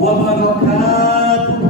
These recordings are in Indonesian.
wabarakatuh.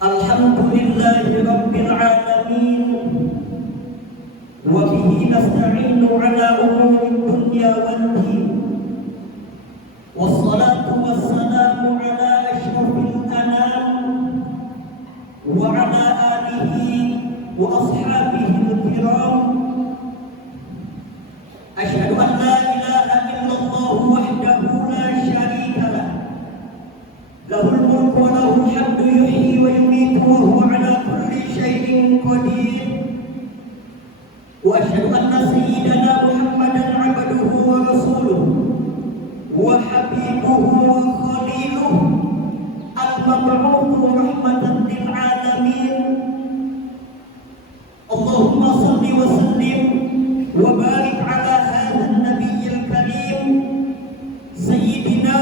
Alhamdulillahi Rabbil Alamin, wa bihi nasta'inu ala umuri dunya wad din, wassalatu wassalamu ala asyrafil anam wa ala alihi wa ashabihi al-kiram. Asyhadu an la ilaha illallah wahdahu la syarika lah, lahul mulku wa lahul hamdu yuhyi wa yumiitu wa huwa ala kulli syai'in qadir. Wa asyhadu anna sayyidana Muhammadan 'abduhu wa rasuluhu wa habibuhu wa khaliluhu al-mab'uutsu rahmatan lil 'alamin. Allahumma shalli wa sallim wa barik 'ala hadzal nabiyyil karim sayyidina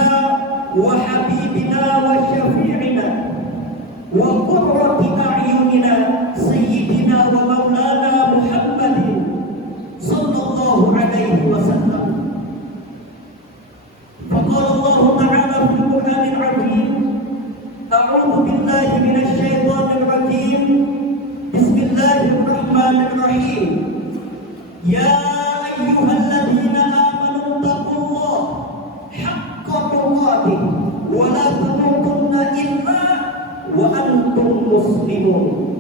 wa habibina wa syafi'ina wa qurrati a'yunina sayyidina wa maulana Muhammadin sallallahu alaihi wasallam. Faqala Allah ta'ala fil Qur'anil 'azim, a'udzu billahi minasy syaithanir rajim. Bismillahirrahmanirrahim. Ya ayyuhalladzina amanu taqullaha haqqa tuqatih wa la tamutunna illa wa antum muslimun.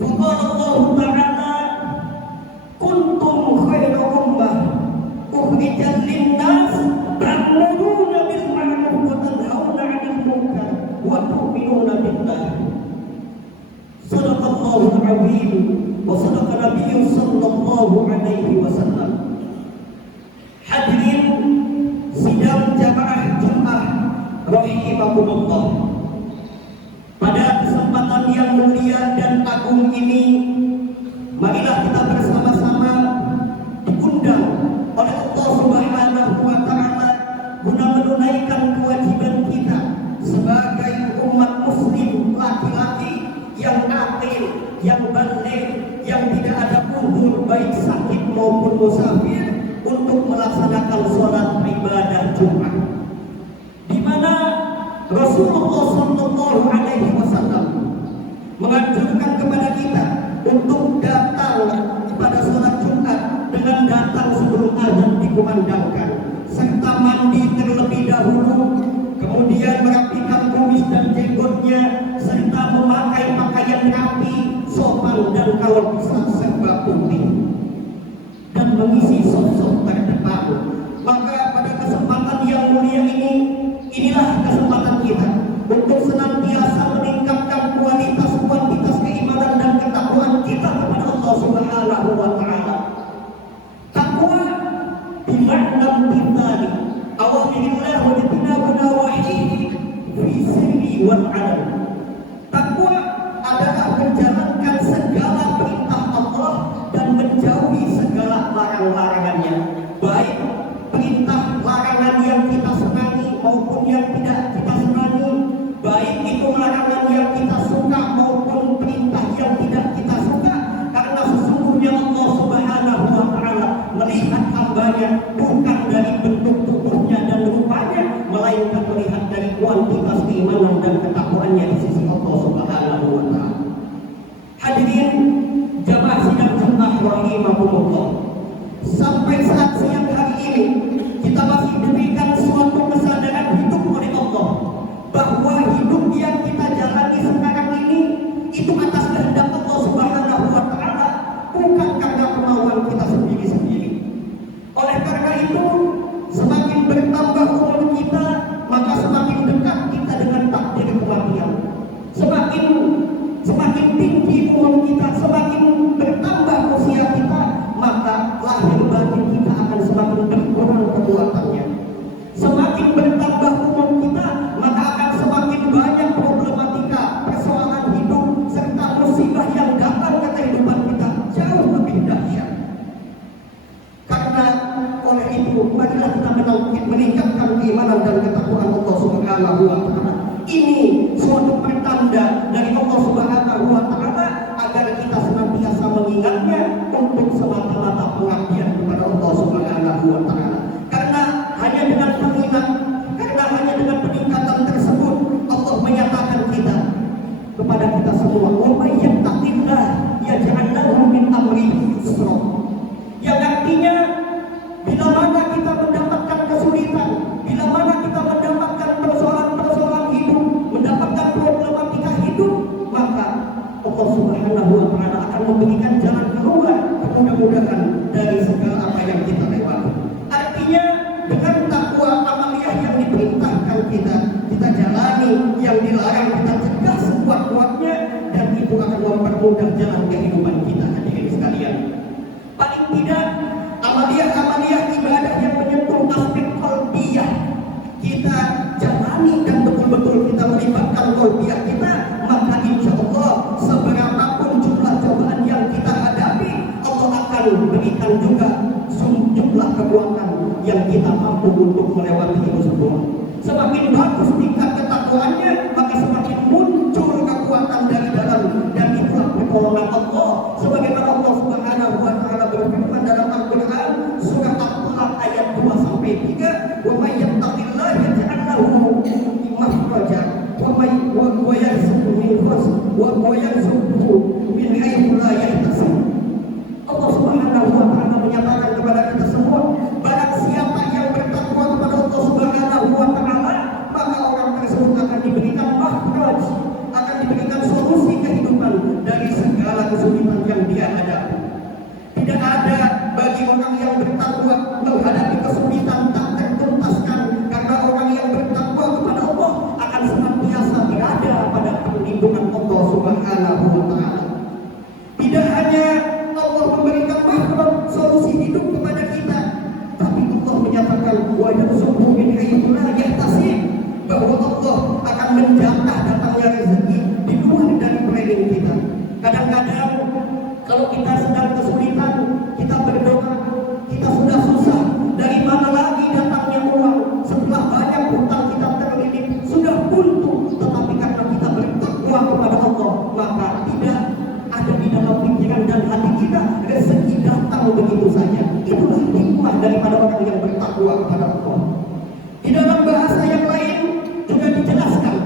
Faqala Allah ta'ala, kuntum khayra ummah ukhrijat lin-nas ta'muruna bil ma'ruf wa tanhauna 'anil munkar wa tu'minuna billah. Sadaqallahul 'azim wa sadaqa nabiyyu sallallahu alaihi wasallam. Hadirin sidang jamaah Jumat rahimakumullah. Pada kesempatan yang mulia dan agung ini, marilah kita bersama-sama diundang oleh Allah Subhanahu wa Ta'ala guna menunaikan kewajiban kita sebagai umat muslim laki-laki yang akil, yang baligh, yang tidak ada uzur baik sakit maupun musafir untuk melaksanakan sholat ibadah Jumat, di mana Rasulullah Shallallahu Alaihi Wasallam menganjurkan kepada kita untuk datang pada sholat Jumat dengan datang sebelum azan dikumandangkan, serta mandi terlebih dahulu, kemudian merapikan kumis dan jenggotnya, serta memakai pakaian rapi, sopan dan kalau bisa serba putih, dan mengisi sop-sop terdepan. Maka pada kesempatan yang mulia ini, inilah kesempatan kita untuk senantiasa meningkatkan kuantitas keimanan dan ketakwaan kita kepada Allah Subhanahu wa Ta'ala. Takwa bimakna imtithali awamirillah wa ijtinabun nawahihi fi sirri wal alam. Takwa adalah menjalankan segala perintah Allah dan menjauhi segala larang-larangannya, baik perintah larangan yang kita senangi maupun yang tidak kita senangi, baik itu larangan yang kita suka maupun perintah yang tidak kita suka, karena sesungguhnya Allah Subhanahu wa Ta'ala melihat hambanya bukan dari bentuk tubuhnya dan rupanya, melainkan melihat dari kuantitas keimanan dan ketakwaannya di sisi Allah Subhanahu wa Ta'ala. Hadirin jamaah sidang Jumat rahimakumullah, sampai saat siang hari ini kita masih diberikan suatu kesadaran hidup oleh Allah bahwa hidup yang kita jalani sekarang ini itu atas kehendak Allah Subhanahu wa Ta'ala, bukan karena kemauan kita sendiri-sendiri. Oleh karena itu, semakin bertambah umur kita, maka semakin dekat kita dengan takdir kematian. Semakin tinggi umur kita, semakin bertambah usia kita, maka lahir batin kita akan semakin berkurang kekuatannya. Semakin bertambah umur kita, maka akan semakin banyak problematika, persoalan hidup, serta musibah yang datang ke kehidupan kita jauh lebih dahsyat. Karena oleh itu, marilah kita meningkatkan keimanan dan ketakwaan Allah Subhanahu wa Ta'ala. Ini suatu pertanda dari Allah Subhanahu wa Ta'ala agar kita senantiasa mengingatnya untuk semata-mata pengabdian kepada Allah Subhanahu wa Ta'ala. Karena hanya dengan peningkatan tersebut Allah menyatakan kepada kita semua, wa may yattaqillah yaj'al lahu min amrihi yusra. Yang artinya, bila mana kita mendapatkan kesulitan, bila mana kita mendapatkan persoalan hidup, mendapatkan problematika hidup, maka Allah Subhanahu wa Ta'ala akan memberikan jalan keluar, mudah-mudahan dari segala apa yang kita lewati. Artinya, dengan takwa amaliyah yang diperintahkan kita jalani, yang dilarang kita cegah sekuat-kuatnya, dan itu akan mempermudah jalan kehidupan kita, hadirin sekalian. Paling tidak, amaliyah ibadah yang menyentuh aspek qalbiyah kita jalani dan betul-betul kita melibatkan qalbiyah kita, maka insya Allah seberapapun jumlah cobaan yang kita hadapi, Allah akan berikan juga jumlah kekuatan yang kita mampu untuk melewati itu semua. Semakin bagus tingkat ketakwaannya, maka semakin muncul kekuatan dari dalam, dan itulah pertolongan Allah. Sebagaimana Allah Subhanahu wa Ta'ala berfirman dalam Al-Quran surah At-Talaq ayat 2-3, wa may yattaqillaha yaj'al lahu makhraja wa yarzuqhu min haitsu la yahtasib. Allah Subhanahu wa Ta'ala menyatakan kepada kita semua, barang siapa yang bertakwa kepada Allah Subhanahu wa Ta'ala, maka orang tersebut akan diberikan makhraj, akan diberikan solusi kehidupan dari segala kesulitan yang dia hadapi. Tidak ada bagi orang yang bertakwa menghadapi kesulitan tak tertuntaskan, karena orang yang bertakwa kepada Allah akan senantiasa berada pada perlindungan Allah Subhanahu wa Ta'ala. Tidak hanya Allah memberikan makhluk solusi hidup kepada kita, tapi Allah menyatakan wa yarzuqhu min haitsu la yahtasib, bahwa Allah akan menjatah datangnya rezeki di luar dari planning kita. Kalau kita sedang kesulitan, kita berdoa, kita sudah susah, dari mana lagi datangnya uang? Setelah banyak hutang kita terlilit, sudah buntu, tetapi karena kita bertakwa kepada Allah, maka tidak ada di dalam pikiran dan hati kita rezeki datang begitu saja. Itulah hikmah daripada orang yang bertakwa kepada Allah. Di dalam bahasa yang lain juga dijelaskan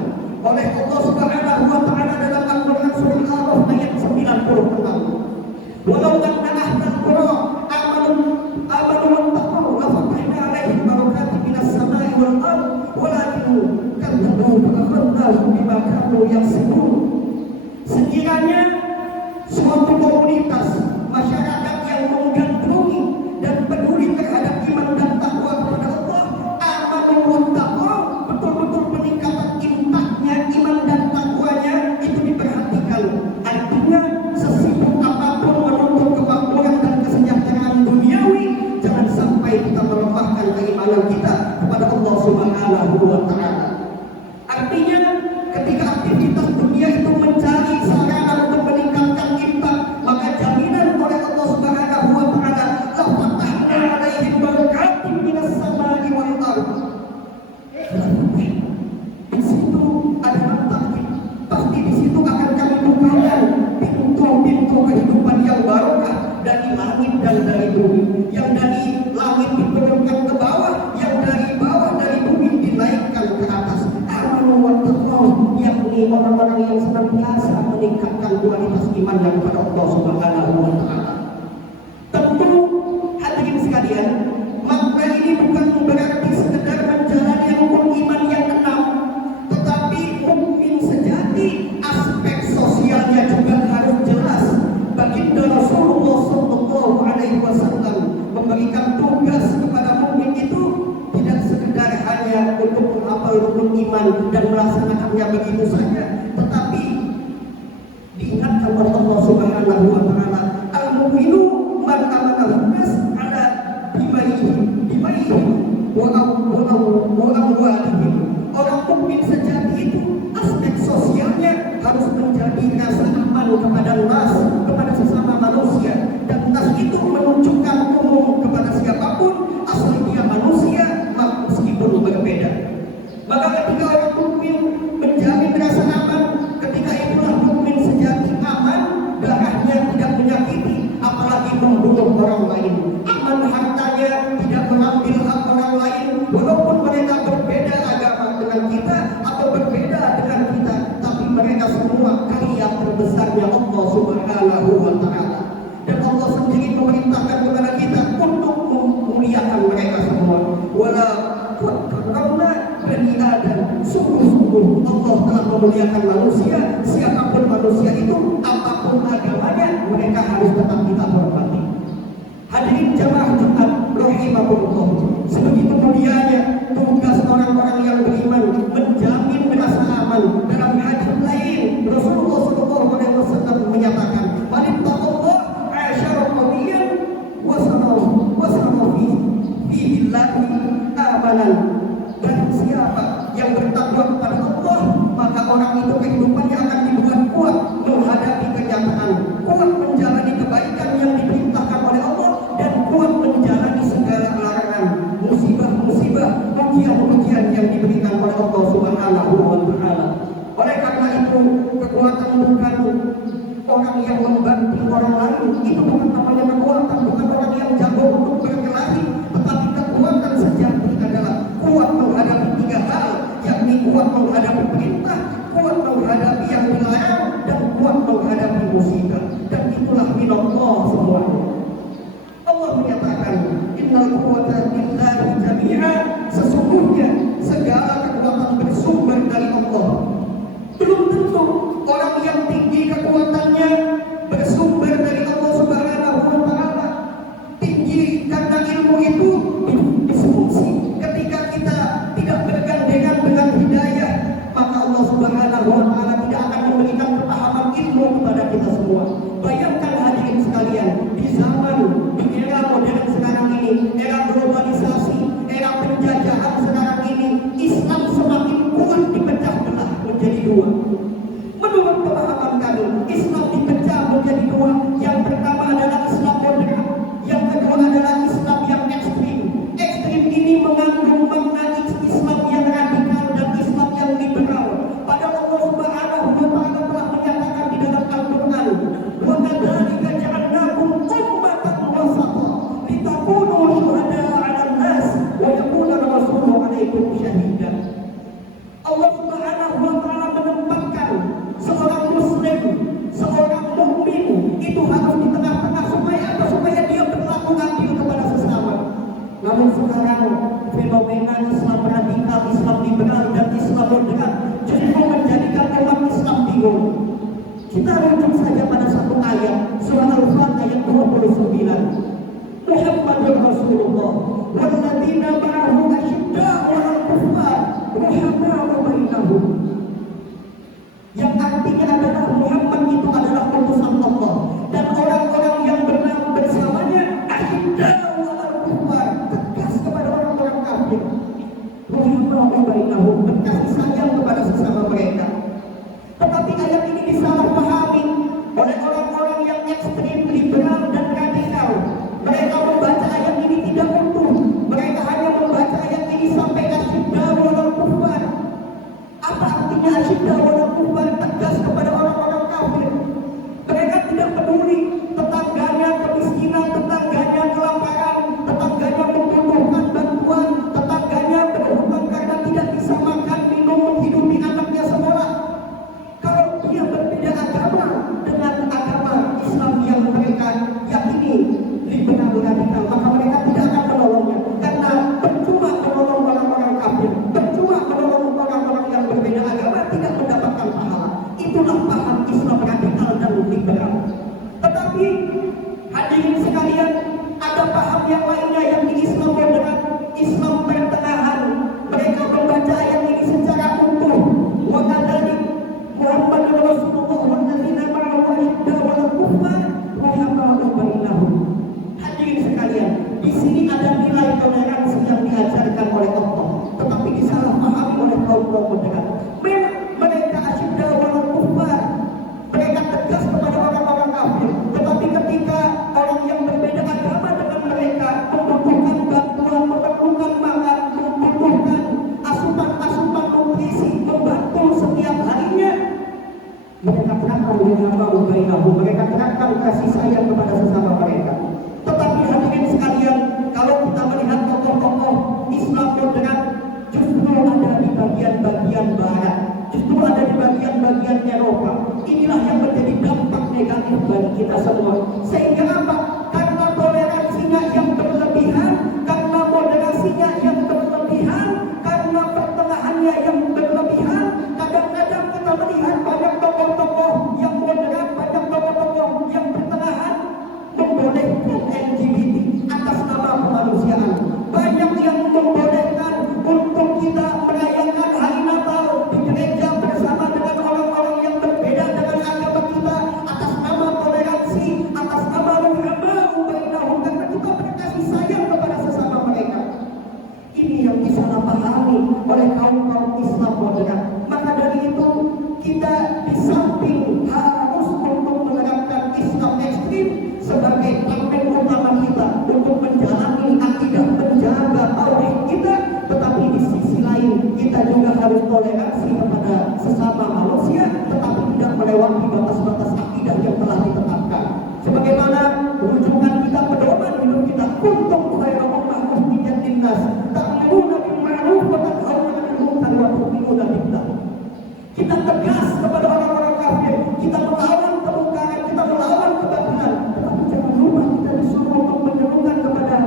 oleh Allah Subhanahu wa taala dalam Al-Qur'an surah Al-A'raf ayat 96. Walau anna ahlal qura amanu wattaqu la fatahna 'alaihim barakatin minas sama'i wal ardh walakin kadzabu fa akhadnahum bima kanu yaksibun. Sekiranya suatu komunitas masyarakat yang menggandrungi dan peduli terhadap iman dan takwa kepada Allah, amanu wattaqu, betul-betul peningkatan impaknya iman dan takwanya itu diperhatikan. Artinya sesibuk apapun menuntut kemakmuran dan kesejahteraan duniawi, jangan sampai kita melemahkan keimanan kita kepada Allah Subhanahu wa taala. Artinya ketika aktivitas dunia itu mencari sarana untuk meningkatkan impak, maka jaminan oleh Allah Subhanahu wa taala, la fatahna 'alaihim barakatin minas sama'i wal ardh. Di situ ada takdir. Pasti di situ akan kami bukakan pintu-pintu kehidupan yang barokah dari langit dan dari bumi. Yang dari langit diturunkan ke bawah, yang dari bawah dari bumi dinaikkan ke atas. Amanu wattaqu, yakni orang-orang yang senantiasa meningkatkan kualitas imannya kepada Allah Subhanahu wa taala. Tentu hadirin sekalian, makna ini bukan berarti sekedar menjalani rukun iman yang 6, tetapi mukmin sejati aspek sosialnya juga harus jelas. Baginda Rasulullah sallallahu alaihi wasallam memberikan tugas kepada mukmin itu tidak sekedar hanya untuk menghafal rukun iman dan melaksanakannya begitu saja, tetapi diingatkan oleh Allah Subhanahu wa taala, al-mu'minu man amana nas ala dimaihi wa amwalihim. Orang mukmin sejati itu aspek sosialnya harus menjadi rasa aman kepada nas, kepada sesama manusia, dan nas itu menunjukkan umum kepada siapapun asal dia manusia meskipun berbeda. Maka ketika orang mukmin menjamin rasa aman, ketika itulah mukmin sejati aman, darahnya tidak menyakiti, apalagi membunuh orang lain. Aman hartanya, tidak mengambil hak orang lain, walaupun mereka berbeda agama dengan kita atau berbeda dengan kita, tapi mereka semua karya terbesarnya Allah Subhanahu wa taala. Dan Allah sendiri memerintahkan kepada kita untuk memuliakan mereka semua. Wala karena Bani Adam, sungguh-sungguh Allah telah memuliakan manusia. Siapapun manusia itu, apapun agamanya, mereka harus tetap kita hormati. Hadirin jamaah Jumat rahimakumullah, sebegitu mulianya tugas orang-orang yang beriman menjamin rasa aman. Dalam hadis lain Rasulullah sallallahu alaihi wasallam menyatakan, "Manittaqallah asyara qawiyan wasama fi billahi amanan." Dan siapa yang bertakwa kepada Allah, maka orang itu kehidupannya akan dibuat kuat menghadapi kenyataan, kuat menjalani kebaikan yang diperintahkan oleh Allah, dan kuat menjalani segala larangan, musibah-musibah, ujian-ujian yang diberikan oleh Allah Subhanahu wa taala. Oleh karena itu, kekuatan bukan orang yang membantu orang lain, itu bukan namanya kekuatan, bukan orang yang jago untuk berkelahi, tetapi kekuatan sejati adalah kuat menghadapi 3 hal, yakni kuat menghadapi perintah, kuat menghadapi yang dilarang, dan kuat menghadapi musibah. Dan itulah minallah semuanya. Allah menyatakan, innal quwwata billahi jami'a, sesungguhnya segala kekuatan bersumber dari Allah. Belum tentu orang yang tinggi kekuatannya bersumber dari Allah Subhanahu wa taala. Tinggi karena ilmu itu disfungsi. Ketika kita tidak bergandengan dengan hidayah, maka Allah Subhanahu wa taala tidak akan memberikan pemahaman ilmu kepada kita semua. Bayangkan hadirin sekalian, di zaman, di era modern sekarang ini, era globalisasi, era penjajahan sekarang ini, Islam semakin kuat dipecah belah menjadi 2. Menurut pemahaman kami, Islam dipecah menjadi 2. Yang pertama sekarang fenomena Islam radikal, Islam liberal, dan Islam moderat justru menjadikan umat Islam bingung. Kita rujuk saja pada satu ayat surah Al-Fat ayat 29. Muhammadur Rasulullah walladzina ma'ahu asyidda'u 'alal kuffar ruhama'u bainahum. Yang artinya adalah Muhammad itu adalah utusan Allah dan orang-orang yang bersamanya asyidda'u 'alal kuffar, tegas kepada orang-orang kafir. Ruhama'u bainahum, berkasih sayang kepada sesama mereka. Tetapi ayat ini disalahpahami oleh orang-orang yang ekstrim, liberal, dan radikal. Mereka membaca ayat ini tidak utuh. Mereka hanya membaca ayat ini sampai asyidda'u 'alal kuffar. Apa artinya asyidda'u 'alal kuffar? Tegas kepada orang-orang kafir. Mereka tidak peduli tetangganya kemiskinan, tetangganya kelaparan, tetangganya membutuhkan bantuan, tetangganya berhutang karena tidak bisa makan, minum, menghidupi anaknya sekolah. Kalau dia berbeda agama dengan agama Islam yang mereka yakini liberal radikal, maka mereka tidak akan menolongnya. Karena percuma menolong orang-orang kafir, percuma menolong orang-orang yang berbeda agama, tidak mendapatkan pahala. Itulah paham Islam radikal dan liberal. Tetapi hadirin sekalian, ada paham yang lainnya yang di Islam moderat, Islam pertengahan. Mereka membaca ayat ini secara utuh. Wa kadzalik Muhammadur Rasulullah walladzina ma'ahu asyidda'u 'alal kuffar ruhama'u bainahum. Hadirin sekalian, di sini ada nilai toleransi yang diajarkan oleh Allah, tetapi disalahpahami oleh kaum moderat. Memang mereka asyidda'u 'alal kuffar, mereka tegas kepada orang-orang kafir, tetapi ketika orang yang berbeda agama dengan mereka membutuhkan bantuan, memerlukan makan, membutuhkan asupan nutrisi, membantu setiap harinya, mereka terangkan ruhama'u bainahum, mereka terangkan kasih sayang kepada sesama mereka. Tetapi hadirin sekalian, kalau kita melihat tokoh-tokoh Islam moderat, justru ada di bagian-bagian barat, justru ada di bagian-bagian Eropa. Inilah yang menjadi dampak negatif bagi kita semua. Sehingga apa? Karena toleransinya yang berlebihan, karena moderasinya yang berlebihan, karena pertengahannya yang berlebihan, kadang-kadang kita melihat banyak tokoh-tokoh yang moderat, banyak tokoh-tokoh yang pertengahan membolehkan LGBT atas nama kemanusiaan. Banyak yang membolehkan untuk kita merayakan hari Natal di gereja bersama dengan orang-orang yang berbeda dengan agama kita atas nama toleransi, atas nama ruhama'u bainahum, karena kita berkasih sayang kepada sesama mereka. Ini yang disalahpahami oleh kaum-kaum Islam moderat. Maka dari itu kita di samping harus untuk menerapkan Islam ekstrim sebagai tameng utama kita untuk menjalani akidah, menjaga tauhid kita, tetapi di sisi lain kita juga harus toleransi kepada sesama manusia, tetapi tidak melewati batas-batas akidah yang telah ditetapkan. Sebagaimana rujukan kita pedoman hidup kita, kuntum khairu ummatin ukhrijat lin-nas ta'muruna bil ma'ruf wa tanhauna 'anil munkar wa tu'minuna billah. Kita tegas kepada orang-orang kafir, kita melawan kemungkaran, kita melawan kebatilan, tetapi jangan lupa kita disuruh untuk menyerukan kepada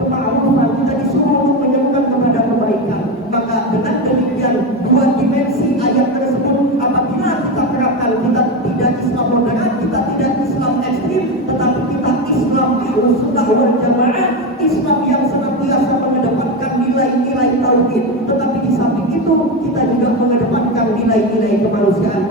kema'rufan, kita disuruh untuk menyerukan kepada kebaikan. Maka dengan demikian dua dimensi ayat tersebut apabila kita terapkan, kita tidak Islam moderat, kita tidak Islam ekstrim, tetapi kita Islam Ahlussunnah wal Jamaah, Islam yang senantiasa mengedepankan nilai-nilai tauhid, tetapi di samping itu kita juga mengedepankan nilai-nilai kemanusiaan.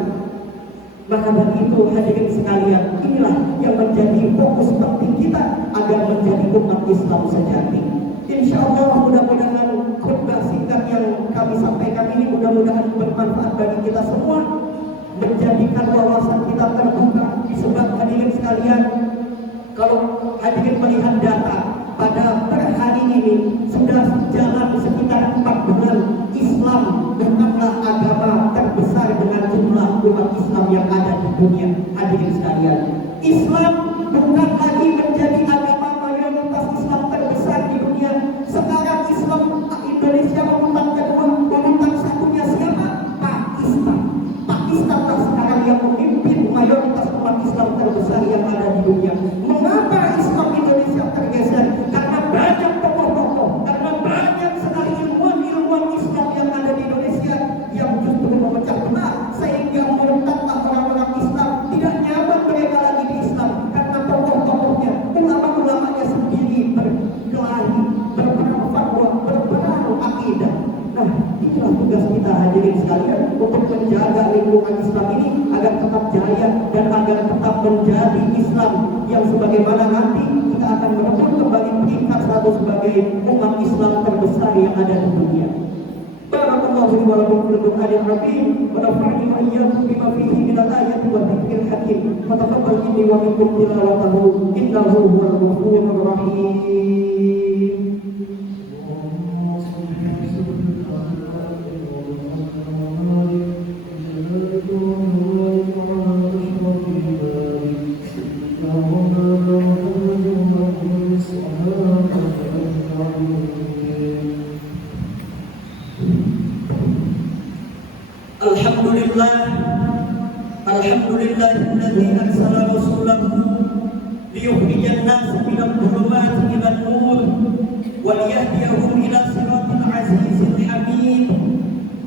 Maka dari itu hadirin sekalian, inilah yang menjadi fokus penting kita agar menjadi umat Islam sejati. Insya Allah mudah-mudahan khutbah singkat yang kami sampaikan ini mudah-mudahan bermanfaat bagi kita semua, menjadikan wawasan kita terbuka. Sebab hadirin sekalian, kalau hadirin melihat data pada per hari ini sudah jalan sekitar 4 bulan, Islam bukanlah agama terbesar dengan jumlah umat Islam yang ada di dunia. Hadirin sekalian, Islam bukan lagi menjadi agama mayoritas Islam terbesar di dunia. Sekarang Islam Indonesia urutan kedua, urutan satunya siapa? Pakistan. Pakistanlah sekarang yang memimpin mayoritas umat Islam terbesar yang ada di dunia. Mengapa Islam Indonesia tergeser? Karena banyak tokoh-tokoh, hidayah dan agar tetap menjadi Islam yang sebagaimana nanti kita akan merebut kembali peringkat satu sebagai umat Islam terbesar yang ada di dunia. Barakallahu li wa lakum fil Qur'anil Azim wa nafa'ani wa iyyakum bima fihi minal ayati wa dzikril hakim. Wa taqabbal minni wa minkum tilawatahu innahu huwal ghafurur rahim. Alhamdulillahilladzi arsala rasulahu liyukhrijan nasa minadh dhulumati ilan nur wa liyahdiyahum ila siratil azizil hamid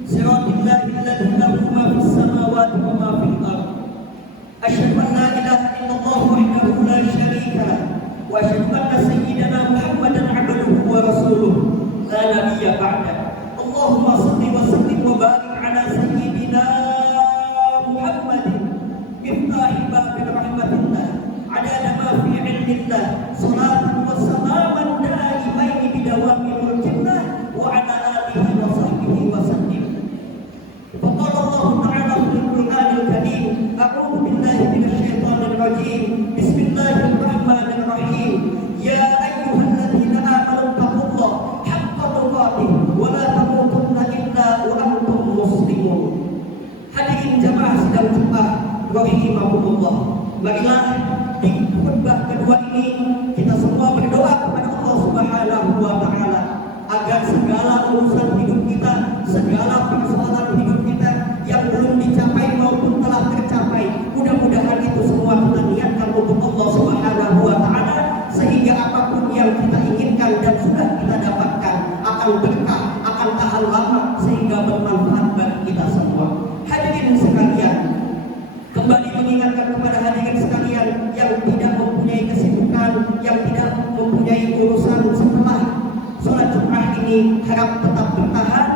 siratil lahu ma fis samawati wa ma fil ardh asyhadu an la ilaha illallah wahdahu la syarika lah wa asyhadu anna sayyidana Muhammadan abduhu wa rasuluh la nabiyya ba'dah. Allahumma shalli wa sallim wa barik ala sayyidina Miftahi babil rahmatillah adada ma fi ilmillah salatan wa salaman daimaini bidawami mulkillah wa ala alihi wa sahbihi wa sallim. Faqala Allah ta'ala fil Qur'anil Karim a'udzu billahi minasy syaithanir rajim bismillahirrahmanirrahim ya ayyuhalladzina amanu taqullaha haqqa tuqatih wa la tamutunna illa wa antum muslimun. Hadirin jamaah sidang Jumat rahimahumullah. Marilah di khutbah kedua ini kita semua berdoa kepada Allah Subhanahu wa taala agar segala urusan hidup kita, segala persoalan hidup kita yang belum dicapai maupun telah tercapai, mudah-mudahan itu semua kita niatkan untuk Allah Subhanahu wa taala sehingga apapun yang kita inginkan dan sudah kita dapatkan akan berkah, akan tahan lama sehingga bermanfaat bagi kita semua. Hadirin sekalian, kembali mengingatkan kepada hadirin sekalian yang tidak mempunyai kesibukan, yang tidak mempunyai urusan setelah sholat Jumat ini, harap tetap bertahan.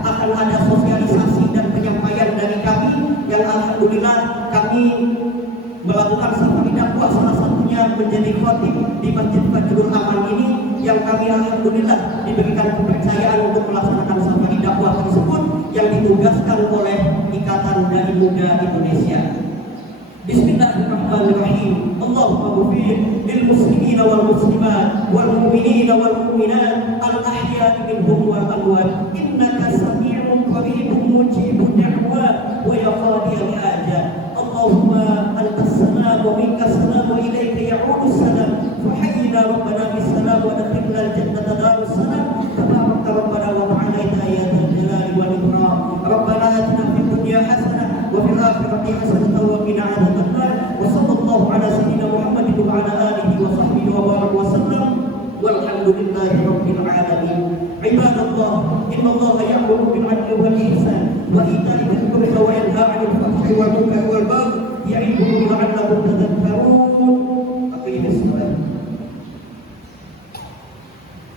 Akan ada sosialisasi dan penyampaian dari kami yang alhamdulillah kami melakukan safari dakwah, salah satunya menjadi khotib di Masjid Fajrul Aman ini yang kami alhamdulillah diberikan kepercayaan untuk melaksanakan safari dakwah tersebut yang ditugaskan oleh Ikatan Dai Muda Indonesia. Bismillahirrahmanirrahim. Allahumma ghfir lil muslimina wal muslimat wal mu'minina wal mu'minat al ahya'i minhum wal amwat innaka sami'un qaribun mujibud da'wat wa ya qadiyal hajat. Allahumma antas salam wa minkas salam wa ilayka ya'udus salam fa hayyina rabbana bis salam wa adkhilna al jannata darus salam tabarak rabbana wa ta'ala ya dzal jalali wal ikram. Rabbana atina fid dunya hasanah wa fil akhirati hasanah wa qina adzaban nar. Wa sallallahu ala sayyidina Muhammadin wa ala alihi wa sahbihi wa barak wa sallam walhamdulillahi rabbil alamin. Ibadallah, innallaha ya'muru bil 'adli wal ihsan wa ita'i dzil qurba wa yanha 'anil fahsya'i wal munkari wal baghi ya'idukum la'allakum tadhakkarun.